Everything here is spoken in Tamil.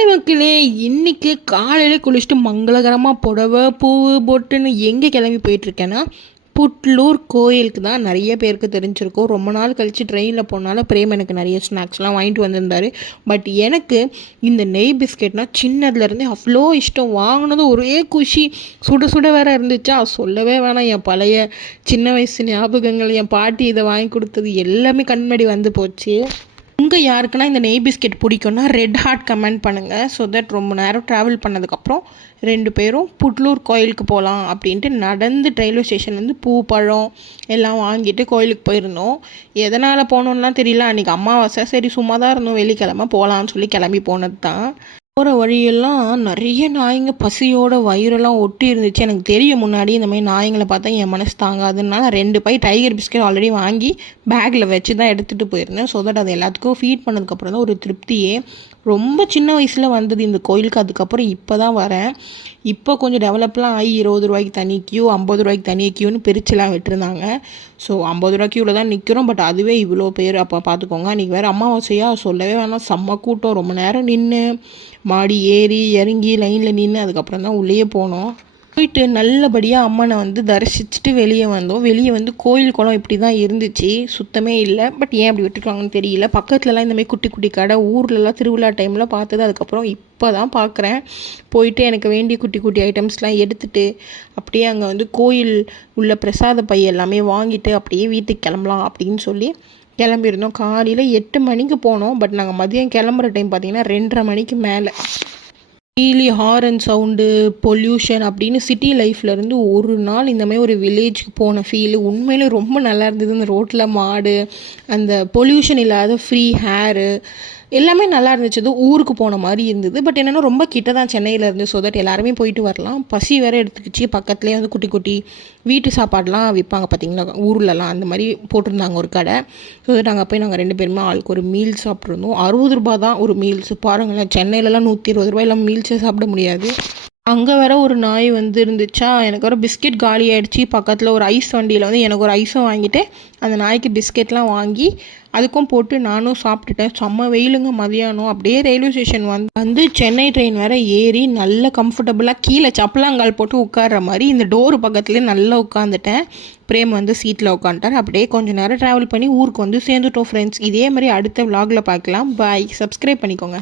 ஹாய் மக்களே, இன்னைக்கு காலையில குளிச்சுட்டு மங்களகரமாக புடவை பூ பொட்டுன்னு எங்கே கிளம்பி போயிட்டுருக்கேன்னா புட்லூர் கோயிலுக்கு தான். நிறைய பேருக்கு தெரிஞ்சிருக்கும். ரொம்ப நாள் கழித்து ட்ரெயினில் போனாலும் பிரேம் எனக்கு நிறைய ஸ்நாக்ஸ்லாம் வாங்கிட்டு வந்திருந்தார். பட் எனக்கு இந்த நெய் பிஸ்கெட்னால் சின்னதுலேருந்தே அவ்வளோ இஷ்டம். வாங்கினதும் ஒரே குஷி. சுட சுட வேறு இருந்துச்சா, சொல்லவே வேணாம். என் பழைய சின்ன வயசு ஞாபகங்கள், என் பாட்டி இதை வாங்கி கொடுத்தது எல்லாமே கண்மடி வந்து போச்சு. உங்கள் யாருக்குன்னா இந்த நெய் பிஸ்கெட் பிடிக்கும்னா ரெட் ஹார்ட் கமெண்ட் பண்ணுங்கள். ஸோ தட் ரொம்ப நேரம் ட்ராவல் பண்ணதுக்கப்புறம் 2 பேரும் புட்லூர் கோயிலுக்கு போகலாம் அப்படின்ட்டு நடந்து ரயில்வே ஸ்டேஷன்லேருந்து பூ பழம் எல்லாம் வாங்கிட்டு கோயிலுக்கு போயிருந்தோம். எதனால் போனோம்லாம் தெரியல. அன்றைக்கி அமாவாசை, சரி சும்மா தான் இருந்தோம், வெள்ளிக்கிழமை போகலான்னு சொல்லி கிளம்பி போனது தான். போகிற வழியெல்லாம் நிறைய நாய்ங்க பசியோட வயிறெல்லாம் ஒட்டி இருந்துச்சு. எனக்கு தெரியும் முன்னாடி இந்த மாதிரி நாய்ங்களை பார்த்தா என் மனசு தாங்காதுனால 2 பை டைகர் பிஸ்கெட் ஆல்ரெடி வாங்கி பேக்கில் வச்சு தான் எடுத்துகிட்டு போயிருந்தேன். ஸோ தட் அது எல்லாத்துக்கும் ஃபீட் பண்ணதுக்கப்புறம் தான் ஒரு திருப்தியே. ரொம்ப சின்ன வயசில் வந்தது இந்த கோயிலுக்கு. அதுக்கப்புறம் இப்போ தான் வரேன். இப்போ கொஞ்சம் டெவலப்லாம் ஆகி 20 ரூபாய்க்கு தனி கியூ, 50 ரூபாய்க்கு தனி கியூன்னு பிரிச்சுலாம் விட்டுருந்தாங்க. ஸோ 50 ரூபா கியூவில் தான் நிற்கிறோம். பட் அதுவே இவ்வளோ பேர். அப்போ பார்த்துக்கோங்க. அன்றைக்கி வேறு அமாவாசையாக சொல்லவே வேணாம், செம்ம கூட்டம். ரொம்ப நேரம் நின்று மாடி ஏறி இறங்கி லைனில் நின்று அதுக்கப்புறம் தான் உள்ளே போனோம். போயிட்டு நல்லபடியாக அம்மனை வந்து தரிசிச்சுட்டு வெளியே வந்தோம். வெளியே வந்து கோயில் குளம் இப்படி தான் இருந்துச்சு, சுத்தமே இல்லை. பட் ஏன் அப்படி விட்டுருக்காங்கன்னு தெரியல. பக்கத்துலலாம் இந்தமாதிரி குட்டி குட்டி கடை ஊர்லலாம் திருவிழா டைமில் பார்த்தது. அதுக்கப்புறம் இப்போ தான் பார்க்குறேன். போயிட்டு எனக்கு வேண்டிய குட்டி குட்டி ஐட்டம்ஸ்லாம் எடுத்துகிட்டு அப்படியே அங்கே வந்து கோயில் உள்ள பிரசாத பை எல்லாமே வாங்கிட்டு அப்படியே வீட்டுக்கு கிளம்பலாம் அப்படின்னு சொல்லி கிளம்பியிருந்தோம். காலையில் 8 மணிக்கு போனோம். பட் நாங்கள் மதியம் கிளம்புற டைம் பார்த்திங்கன்னா 2:30 மணிக்கு மேலே. டெய்லி ஹாரன் சவுண்டு, பொல்யூஷன் அப்படின்னு சிட்டி லைஃப்லேருந்து ஒரு நாள் இந்தமாதிரி ஒரு வில்லேஜுக்கு போன ஃபீலு உண்மையிலே ரொம்ப நல்லா இருந்தது. இந்த ரோட்டில் மாடு, அந்த பொல்யூஷன் இல்லாத ஃப்ரீ ஹேரு எல்லாமே நல்லா இருந்துச்சு. அது ஊருக்கு போன மாதிரி இருந்தது. பட் என்னென்னா ரொம்ப கிட்ட தான் சென்னையிலேருந்து. ஸோ தட் எல்லாருமே போயிட்டு வரலாம். பசி வேறு எடுத்துக்கிச்சு. பக்கத்துலேயே வந்து குட்டி குட்டி வீட்டு சாப்பாடெலாம் விற்பாங்க பார்த்தீங்களா ஊர்லலாம். அந்த மாதிரி போட்டிருந்தாங்க ஒரு கடை. ஸோ தட் அங்கே போய் நாங்கள் 2 பேருமே ஆளுக்கு ஒரு மீல் சாப்பிட்ருந்தோம். 60 ரூபா தான் ஒரு மீல்ஸு. பாருங்களேன், சென்னையிலலாம் 120 ரூபாய் எல்லாம் மீல்ஸே சாப்பிட முடியாது. அங்கே வேற ஒரு நாய் வந்து இருந்துச்சா, எனக்கு ஒரு பிஸ்கெட் காலி ஆகிடுச்சி. பக்கத்தில் ஒரு ஐஸ் வண்டியில் வந்து எனக்கு ஒரு ஐஸும் வாங்கிட்டு அந்த நாய்க்கு பிஸ்கெட்லாம் வாங்கி அதுக்கும் போட்டு நானும் சாப்பிட்டுட்டேன். செம்ம வெயிலுங்க மதியானம். அப்படியே ரயில்வே ஸ்டேஷன் வந்து சென்னை ட்ரெயின் வேறு ஏறி நல்ல கம்ஃபர்டபுளாக கீழே சப்பலாங்கால் போட்டு உட்கார்ற மாதிரி இந்த டோரு பக்கத்துலேயே நல்லா உட்காந்துட்டேன். பிரேம் வந்து சீட்டில் உட்காந்துட்டார். அப்படியே கொஞ்சம் நேரம் ட்ராவல் பண்ணி ஊருக்கு வந்து சேர்ந்துட்டோம் ஃப்ரெண்ட்ஸ். இதே மாதிரி அடுத்த விலாகில் பார்க்கலாம். பாய். சப்ஸ்கிரைப் பண்ணிக்கோங்க.